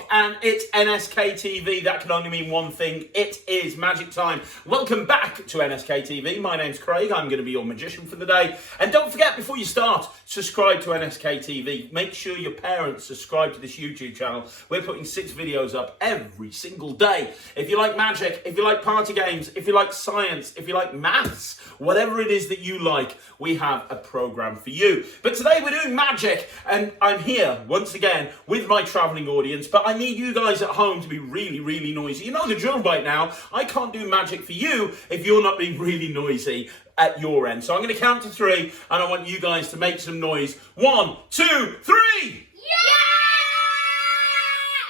o'clock and it's NSK TV. That can only mean one thing. It is magic time. Welcome back to NSK TV. My name's Craig. I'm going to be your magician for the day. And don't forget, before you start, subscribe to NSK TV. Make sure your parents subscribe to this YouTube channel. We're putting 6 videos up every single day. If you like magic, if you like party games, if you like science, if you like maths, whatever it is that you like, we have a program for you. But today we're doing magic, and I'm here once again with my traveling audience, but I need you guys at home to be really, really noisy. You know the drill right now. I can't do magic for you if you're not being really noisy at your end. So I'm going to count to 3, and I want you guys to make some noise. 1, 2, 3!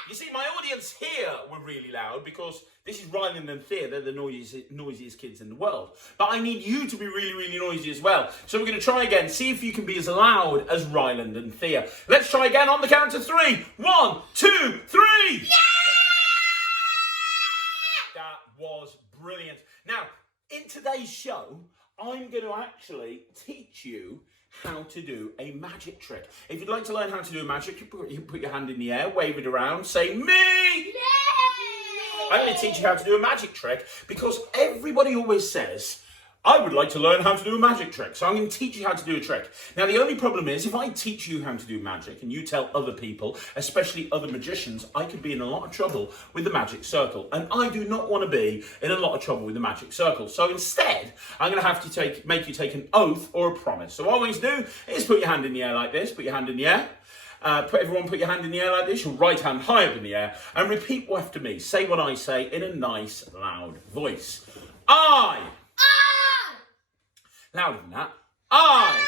You see, my audience here were really loud because this is Ryland and Thea. They're the noisiest kids in the world. But I need you to be really, really noisy as well. So we're going to try again. See if you can be as loud as Ryland and Thea. Let's try again on the count of 3. 1, 2, 3! Yeah! That was brilliant. Now, in today's show, I'm going to actually teach you how to do a magic trick. If you'd like to learn how to do a magic, you put your hand in the air, wave it around, say, me! Yay! I'm going to teach you how to do a magic trick because everybody always says, I would like to learn how to do a magic trick. So I'm going to teach you how to do a trick. Now, the only problem is if I teach you how to do magic and you tell other people, especially other magicians, I could be in a lot of trouble with the magic circle. And I do not want to be in a lot of trouble with the magic circle. So instead, I'm going to have to make you take an oath or a promise. So what I want you to do is put your hand in the air like this. Put your hand in the air. Everyone put your hand in the air like this, your right hand high up in the air, and repeat after me. Say what I say in a nice, loud voice. I. Louder than that. I.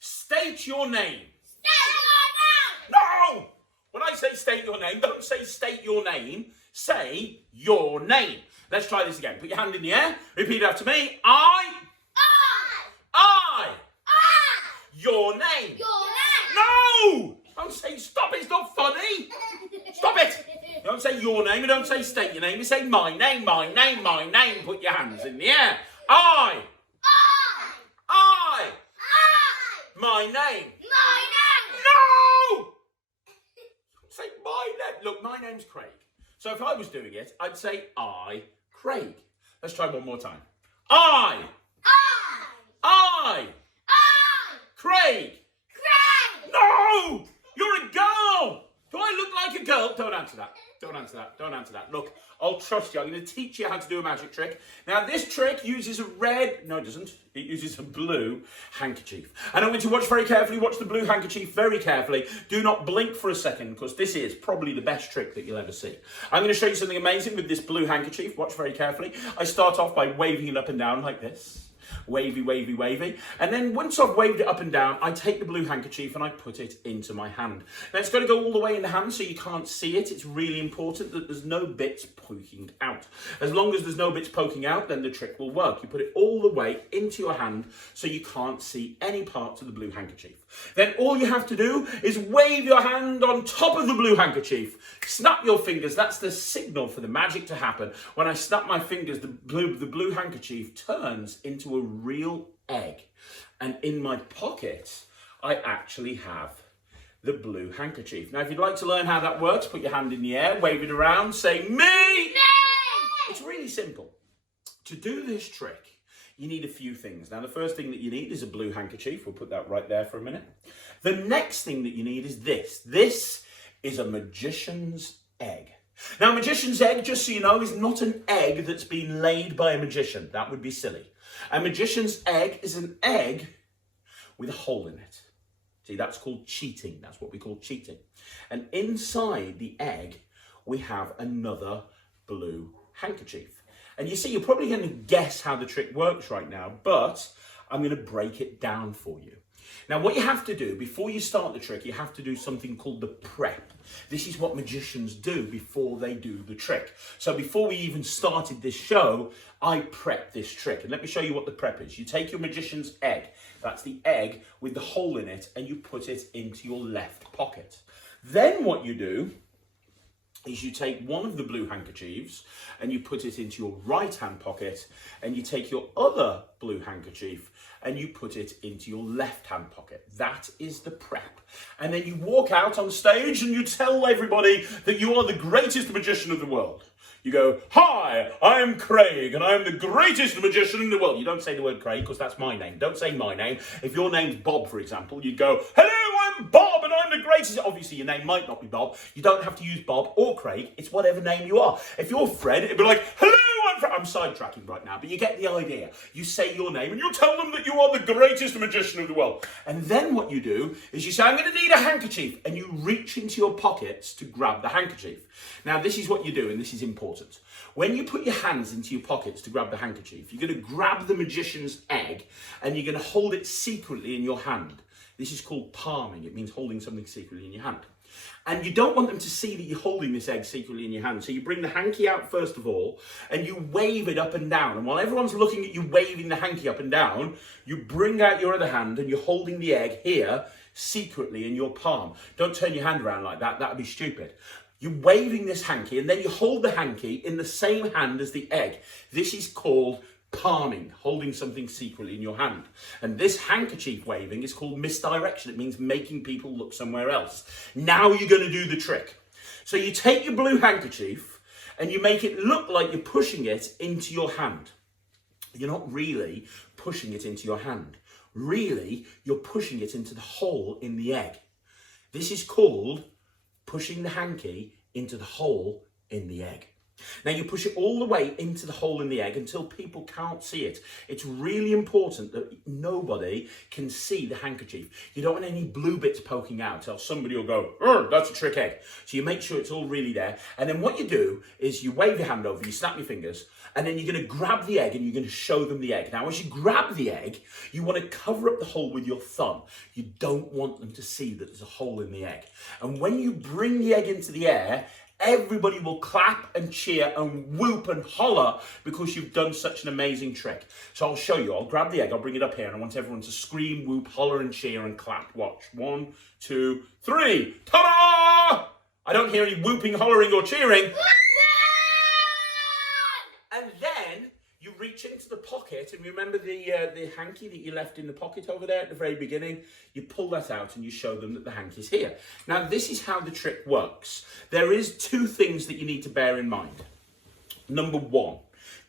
State your name. State your name. No! When I say state your name, don't say state your name. Say your name. Let's try this again. Put your hand in the air. Repeat after me. I. Your name. Your name. No! Don't say stop it. It's not funny. Stop it. You don't say your name. You don't say state your name. You say my name, my name, my name. Put your hands in the air. I. My name. My name. No! Say my name. Look, my name's Craig. So if I was doing it, I'd say I, Craig. Let's try one more time. I. Craig. Craig. No! You're a girl! Do I look like a girl? Don't answer that. Don't answer that. Don't answer that. Look, I'll trust you. I'm going to teach you how to do a magic trick. Now, this trick uses a red... No, it doesn't. It uses a blue handkerchief. And I want you to watch very carefully. Watch the blue handkerchief very carefully. Do not blink for a second, because this is probably the best trick that you'll ever see. I'm going to show you something amazing with this blue handkerchief. Watch very carefully. I start off by waving it up and down like this. Wavy, wavy, wavy. And then once I've waved it up and down, I take the blue handkerchief and I put it into my hand. Now it's got to go all the way in the hand so you can't see it. It's really important that there's no bits poking out. As long as there's no bits poking out, then the trick will work. You put it all the way into your hand so you can't see any parts of the blue handkerchief. Then all you have to do is wave your hand on top of the blue handkerchief. Snap your fingers. That's the signal for the magic to happen. When I snap my fingers, the blue handkerchief turns into a real egg. And in my pocket, I actually have the blue handkerchief. Now, if you'd like to learn how that works, put your hand in the air, wave it around, say, me! It's really simple. To do this trick, you need a few things. Now, the first thing that you need is a blue handkerchief. We'll put that right there for a minute. The next thing that you need is this. This is a magician's egg. Now, a magician's egg, just so you know, is not an egg that's been laid by a magician. That would be silly. A magician's egg is an egg with a hole in it. See, that's called cheating. That's what we call cheating. And inside the egg, we have another blue handkerchief. And you see, you're probably going to guess how the trick works right now, but I'm going to break it down for you. Now, what you have to do before you start the trick, you have to do something called the prep. This is what magicians do before they do the trick. So before we even started this show, I prepped this trick. And let me show you what the prep is. You take your magician's egg, that's the egg with the hole in it, and you put it into your left pocket. Then what you do is you take one of the blue handkerchiefs and you put it into your right hand pocket, and you take your other blue handkerchief and you put it into your left hand pocket. That is the prep. And then you walk out on stage and you tell everybody that you are the greatest magician of the world. You go, "Hi, I'm Craig, and I'm the greatest magician in the world." You don't say the word Craig, because that's my name. Don't say my name. If your name's Bob, for example, you'd go, "Hello, I'm Bob, and I'm the greatest." Obviously, your name might not be Bob. You don't have to use Bob or Craig. It's whatever name you are. If you're Fred, it'd be like, "Hello, I'm Fred." I'm sidetracking right now, but you get the idea. You say your name, and you tell them that you are the greatest magician of the world. And then what you do is you say, "I'm going to need a handkerchief," and you reach into your pockets to grab the handkerchief. Now, this is what you do, and this is important. When you put your hands into your pockets to grab the handkerchief, you're going to grab the magician's egg, and you're going to hold it secretly in your hand. This is called palming. It means holding something secretly in your hand. And you don't want them to see that you're holding this egg secretly in your hand. So you bring the hanky out first of all, and you wave it up and down. And while everyone's looking at you waving the hanky up and down, you bring out your other hand and you're holding the egg here secretly in your palm. Don't turn your hand around like that. That would be stupid. You're waving this hanky, and then you hold the hanky in the same hand as the egg. This is called palming, holding something secretly in your hand. And this handkerchief waving is called misdirection. It means making people look somewhere else. Now you're going to do the trick. So you take your blue handkerchief and you make it look like you're pushing it into your hand. You're not really pushing it into your hand. Really, you're pushing it into the hole in the egg. This is called pushing the hanky into the hole in the egg. Now you push it all the way into the hole in the egg until people can't see it. It's really important that nobody can see the handkerchief. You don't want any blue bits poking out, else somebody will go, "Oh, that's a trick egg." So you make sure it's all really there. And then what you do is you wave your hand over, you snap your fingers, and then you're going to grab the egg and you're going to show them the egg. Now, as you grab the egg, you want to cover up the hole with your thumb. You don't want them to see that there's a hole in the egg. And when you bring the egg into the air, everybody will clap and cheer and whoop and holler because you've done such an amazing trick. So I'll show you. I'll grab the egg, I'll bring it up here, and I want everyone to scream, whoop, holler and cheer and clap. Watch. 1, 2, 3. Ta-da! I don't hear any whooping, hollering or cheering. And then you reach into the pocket, and remember the hanky that you left in the pocket over there at the very beginning? You pull that out and you show them that the hanky's here. Now, this is how the trick works. There is 2 things that you need to bear in mind. Number 1,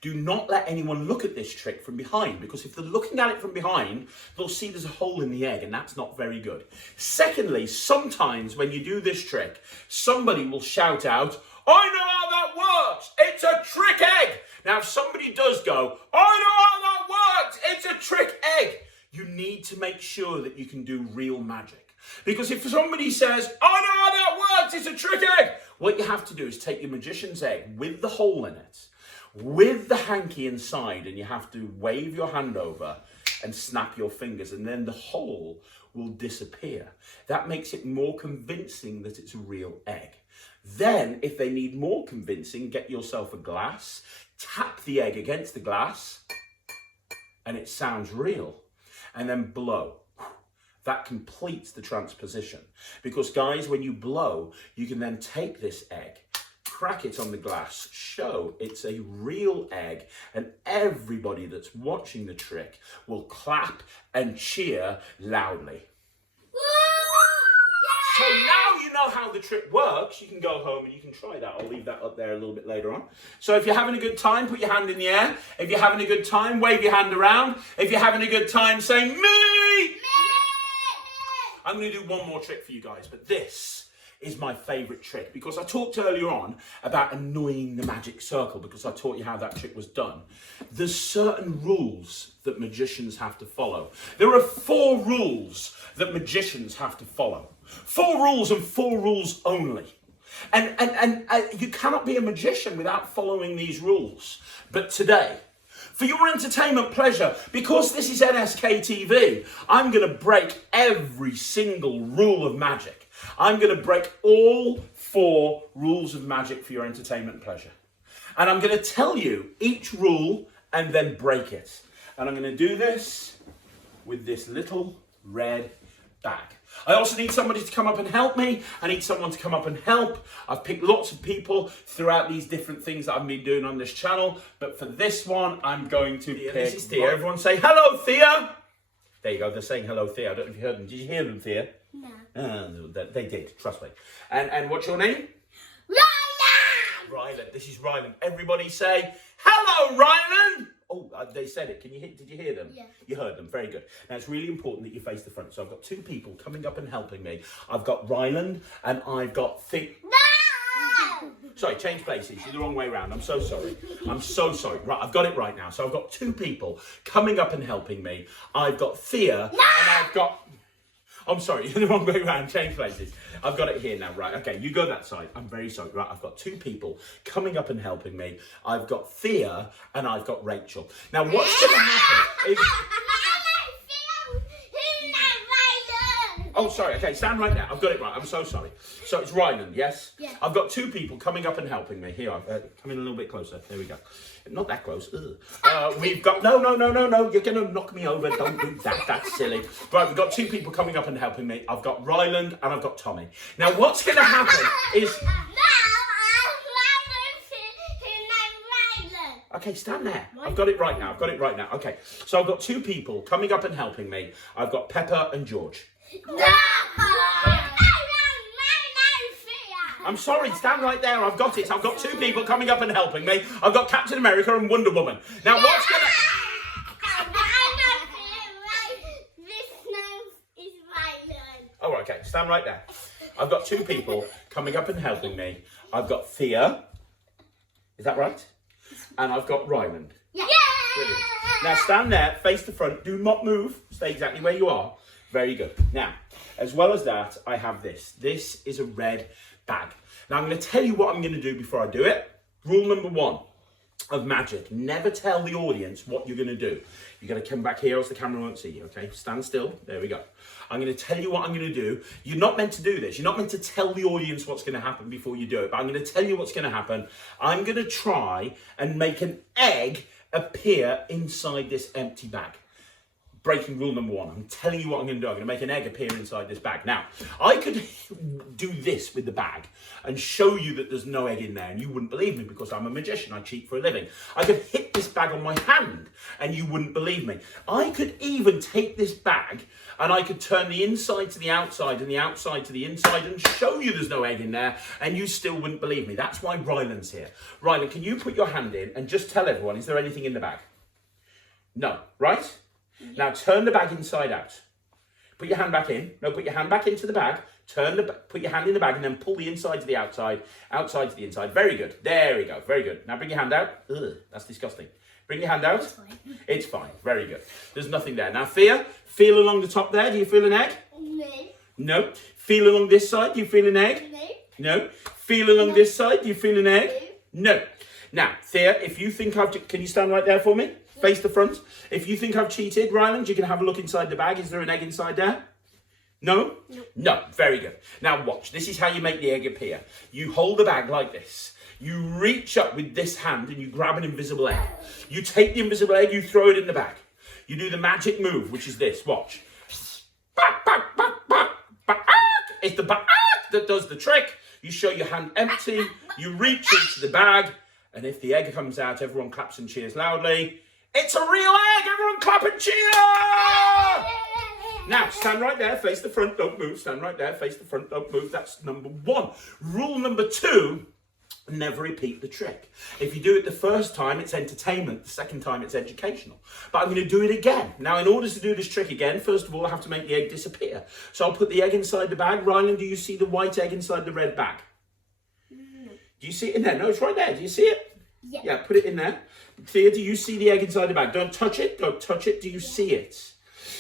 do not let anyone look at this trick from behind, because if they're looking at it from behind, they'll see there's a hole in the egg, and that's not very good. Secondly, sometimes when you do this trick, somebody will shout out, "I know how that works! It's a trick egg!" Now, if somebody does go, "I know how that works! It's a trick egg!" you need to make sure that you can do real magic. Because if somebody says, "I know how that works! It's a trick egg!" what you have to do is take your magician's egg with the hole in it, with the hanky inside, and you have to wave your hand over and snap your fingers, and then the hole will disappear. That makes it more convincing that it's a real egg. Then, if they need more convincing, get yourself a glass, tap the egg against the glass, and it sounds real. And then blow. That completes the transposition. Because, guys, when you blow, you can then take this egg, crack it on the glass, show it's a real egg, and everybody that's watching the trick will clap and cheer loudly. So now you know how the trick works. You can go home and you can try that. I'll leave that up there a little bit later on. So if you're having a good time, put your hand in the air. If you're having a good time, wave your hand around. If you're having a good time, say me. Me. I'm going to do one more trick for you guys, but this is my favourite trick, because I talked earlier on about annoying the magic circle, because I taught you how that trick was done. There's certain rules that magicians have to follow. There are 4 rules that magicians have to follow. 4 rules and 4 rules only. And you cannot be a magician without following these rules. But today, for your entertainment pleasure, because this is NSK TV, I'm going to break every single rule of magic. I'm going to break all 4 rules of magic for your entertainment pleasure. And I'm going to tell you each rule and then break it. And I'm going to do this with this little red bag. I also need somebody to come up and help me. I need someone to come up and help. I've picked lots of people throughout these different things that I've been doing on this channel. But for this one, I'm going to pick... This is Thea. Everyone say, hello, Thea. There you go. They're saying hello, Thea. I don't know if you heard them. Did you hear them, Thea? No. They did. Trust me. And what's your name? Ryland! Ryland. This is Ryland. Everybody say, hello, Ryland. Oh, they said it. Did you hear them? Yeah. You heard them. Very good. Now, it's really important that you face the front. So I've got two people coming up and helping me. I've got Ryland and I've got Thea. No! Sorry, change places. You're the wrong way around. I'm so sorry. I'm so sorry. Right, I've got it right now. So I've got two people coming up and helping me. I've got Thea and I've got... I'm sorry, you're the wrong way around. Change places. I've got it here now. Right, okay, you go that side. I'm very sorry. Right, I've got two people coming up and helping me. I've got Thea and I've got Rachel. Now, what's going to happen is... Oh, sorry. Okay, stand right there. I've got it right. I'm so sorry. So it's Ryland, yes? Yeah. I've got two people coming up and helping me. Here, come in a little bit closer. There we go. Not that close. We've got... No. You're going to knock me over. Don't do that. That's silly. Right, we've got two people coming up and helping me. I've got Ryland and I've got Tommy. Now, what's going to happen is... Okay, stand there. I've got it right now. Okay, so I've got two people coming up and helping me. I've got Pepper and George. No! I'm sorry, stand right there. I've got it. I've got two people coming up and helping me. I've got Captain America and Wonder Woman. Now, what's going to... Oh, okay, stand right there. I've got two people coming up and helping me. I've got Thea. Is that right? And I've got Ryland. Yeah! Brilliant. Now, stand there, face the front. Do not move. Stay exactly where you are. Very good. Now, as well as that, I have this. This is a red bag. Now, I'm going to tell you what I'm going to do before I do it. Rule number one of magic. Never tell the audience what you're going to do. You're going to come back here else the camera won't see you, okay? Stand still. There we go. I'm going to tell you what I'm going to do. You're not meant to do this. You're not meant to tell the audience what's going to happen before you do it. But I'm going to tell you what's going to happen. I'm going to try and make an egg appear inside this empty bag. Breaking rule number one. I'm telling you what I'm going to do. I'm going to make an egg appear inside this bag. Now, I could do this with the bag and show you that there's no egg in there and you wouldn't believe me because I'm a magician. I cheat for a living. I could hit this bag on my hand and you wouldn't believe me. I could even take this bag and I could turn the inside to the outside and the outside to the inside and show you there's no egg in there and you still wouldn't believe me. That's why Ryland's here. Ryland, can you put your hand in and just tell everyone, is there anything in the bag? No, right? Now turn the bag inside out. Put your hand back in. No, put your hand back into the bag. Put your hand in the bag and then pull the inside to the outside, outside to the inside. Very good. There we go. Very good. Now bring your hand out. Ugh, that's disgusting. Bring your hand out. It's fine. It's fine. Very good. There's nothing there. Now Thea, feel along the top there. Do you feel an egg? No. No. Feel along this side. Do you feel an egg? No. No. Feel along this side. Do you feel an egg? No. Now, Thea, if you think can you stand right there for me? Face the front. If you think I've cheated, Ryland, you can have a look inside the bag. Is there an egg inside there? No? No. Very good. Now watch. This is how you make the egg appear. You hold the bag like this. You reach up with this hand and you grab an invisible egg. You take the invisible egg, you throw it in the bag. You do the magic move, which is this. Watch. It's the bag that does the trick. You show your hand empty. You reach into the bag. And if the egg comes out, everyone claps and cheers loudly. It's a real egg! Everyone clap and cheer! Now, stand right there, face the front, don't move. Stand right there, face the front, don't move. That's number one. Rule number two, never repeat the trick. If you do it the first time, it's entertainment. The second time, it's educational. But I'm going to do it again. Now, in order to do this trick again, first of all, I have to make the egg disappear. So I'll put the egg inside the bag. Ryland, do you see the white egg inside the red bag? No. Do you see it in there? No, it's right there. Do you see it? Yeah. Yeah, put it in there. Thea, do you see the egg inside the bag? Don't touch it. Don't touch it. Do you see it?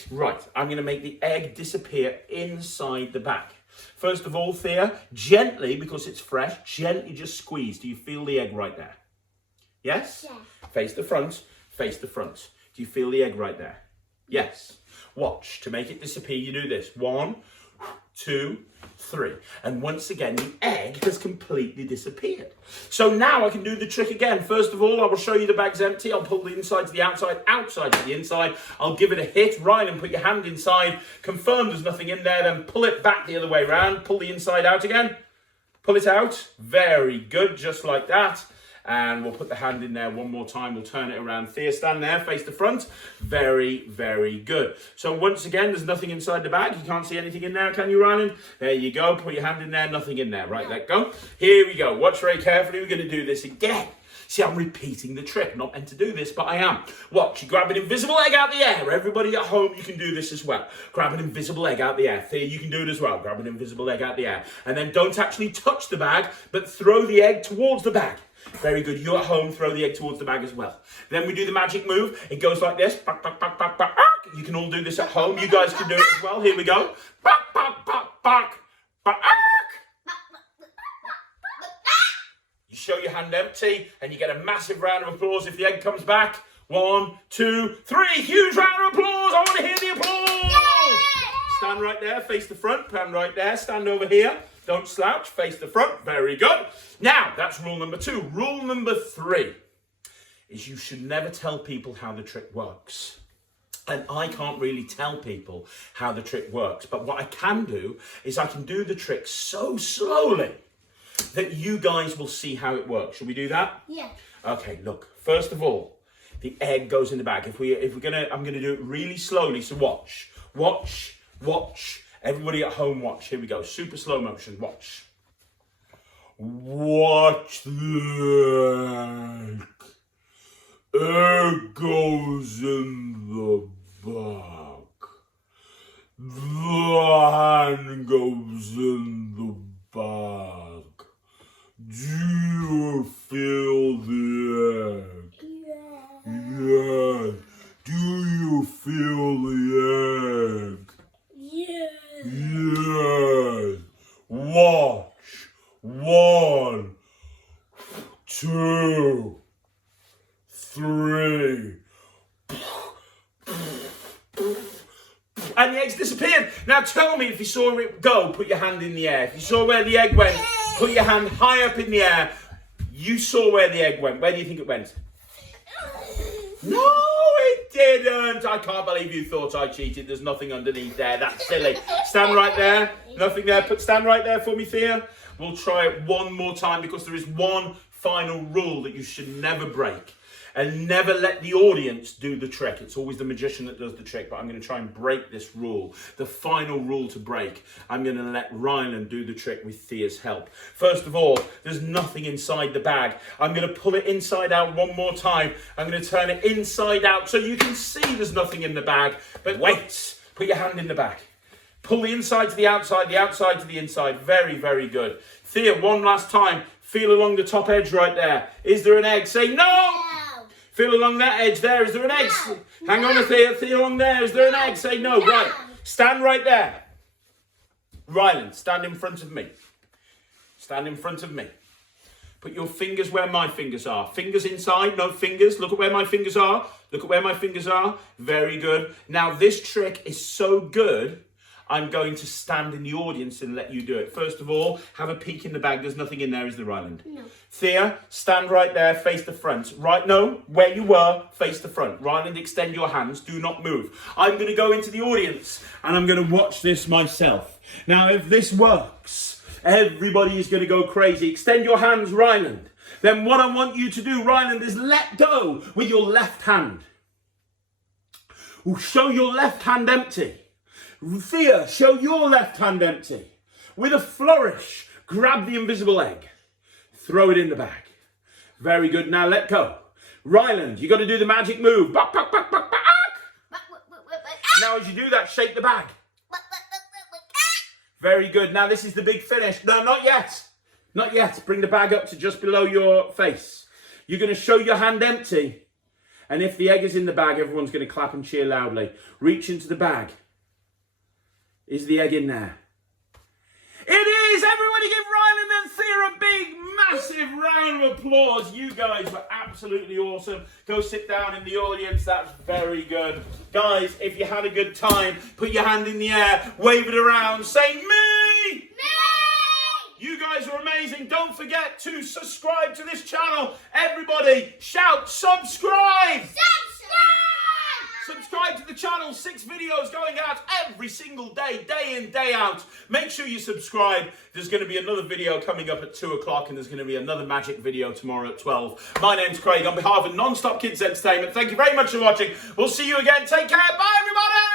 Right. I'm going to make the egg disappear inside the bag. First of all, Thea, gently, because it's fresh, gently just squeeze. Do you feel the egg right there? Yes? Yeah. Face the front. Face the front. Do you feel the egg right there? Yes. Watch. To make it disappear, you do this. 1, 2, 3. And once again, the egg has completely disappeared. So now I can do the trick again. First of all, I will show you the bag's empty. I'll pull the inside to the outside, outside to the inside. I'll give it a hit. Ryan, put your hand inside. Confirm there's nothing in there. Then pull it back the other way around. Pull the inside out again. Pull it out. Very good, just like that. And we'll put the hand in there one more time. We'll turn it around. Thea, stand there, face the front. Very, very good. So once again, there's nothing inside the bag. You can't see anything in there, can you, Ryland? There you go. Put your hand in there, nothing in there. Right, let go. Here we go. Watch very carefully. We're going to do this again. See, I'm repeating the trick. Not meant to do this, but I am. Watch. You grab an invisible egg out the air. Everybody at home, you can do this as well. Grab an invisible egg out the air. Thea, you can do it as well. Grab an invisible egg out the air. And then don't actually touch the bag, but throw the egg towards the bag. Very good. You at home, throw the egg towards the bag as well. Then we do the magic move. It goes like this. Back, back, back, back, back. You can all do this at home. You guys can do it as well. Here we go. Back, back, back, back, back. You show your hand empty and you get a massive round of applause if the egg comes back. 1, 2, 3. Huge round of applause. I want to hear the applause. Stand right there. Face the front. Stand right there. Stand over here. Don't slouch, face the front. Very good. Now, that's rule number 2. Rule number 3 is you should never tell people how the trick works. And I can't really tell people how the trick works. But what I can do is I can do the trick so slowly that you guys will see how it works. Shall we do that? Yeah. Okay, look. First of all, the egg goes in the bag. I'm gonna do it really slowly. So watch. Watch, watch. Everybody at home, watch. Here we go. Super slow motion. Watch. Watch the egg. Egg goes in the bag. The hand goes in the bag. Do you feel the egg? Yeah. Yeah. Do you feel the egg? Yes. Watch. 1, 2, 3. And the egg's disappeared. Now tell me if you saw it go, put your hand in the air. If you saw where the egg went, put your hand high up in the air. You saw where the egg went. Where do you think it went? No, it didn't. I can't believe you thought I cheated. There's nothing underneath there. That's silly. Stand right there. Nothing there. Stand right there for me, Thea. We'll try it one more time because there is one final rule that you should never break. And never let the audience do the trick. It's always the magician that does the trick, but I'm going to try and break this rule. The final rule to break. I'm going to let Ryland do the trick with Thea's help. First of all, there's nothing inside the bag. I'm going to pull it inside out one more time. I'm going to turn it inside out so you can see there's nothing in the bag. But wait, put your hand in the bag. Pull the inside to the outside to the inside. Very, very good. Thea, one last time. Feel along the top edge right there. Is there an egg? Say no! Feel along that edge there. Is there an egg? No. Hang on, Thea. Thea along there. Is there an egg? Say no. Right. Stand right there. Ryland, stand in front of me. Stand in front of me. Put your fingers where my fingers are. Fingers inside, no fingers. Look at where my fingers are. Look at where my fingers are. Very good. Now, this trick is so good, I'm going to stand in the audience and let you do it. First of all, have a peek in the bag. There's nothing in there, is there, Ryland? No. Thea, stand right there, face the front. Right, no, where you were, face the front. Ryland, extend your hands, do not move. I'm going to go into the audience and I'm going to watch this myself. Now, if this works, everybody is going to go crazy. Extend your hands, Ryland. Then what I want you to do, Ryland, is let go with your left hand. Show your left hand empty. Thea, show your left hand empty. With a flourish, grab the invisible egg. Throw it in the bag. Very good. Now let go. Ryland, you got to do the magic move. Back, back, back, back, back. Now as you do that, shake the bag. Very good. Now this is the big finish. No, not yet. Not yet. Bring the bag up to just below your face. You're going to show your hand empty. And if the egg is in the bag, everyone's going to clap and cheer loudly. Reach into the bag. Is the egg in there? It is! is. Everybody give Ryland and Thea a big, massive round of applause. You guys were absolutely awesome. Go sit down in the audience. That's very good. Guys, if you had a good time, put your hand in the air, wave it around, say me. Me. You guys are amazing. Don't forget to subscribe to this channel. Everybody, shout subscribe. Subscribe to the channel. 6 videos going out every single day, day in, day out. Make sure you subscribe. There's going to be another video coming up at 2 o'clock, and there's going to be another magic video tomorrow at 12. My name's Craig. On behalf of Non-Stop Kids Entertainment, thank you very much for watching. We'll see you again. Take care. Bye, everybody.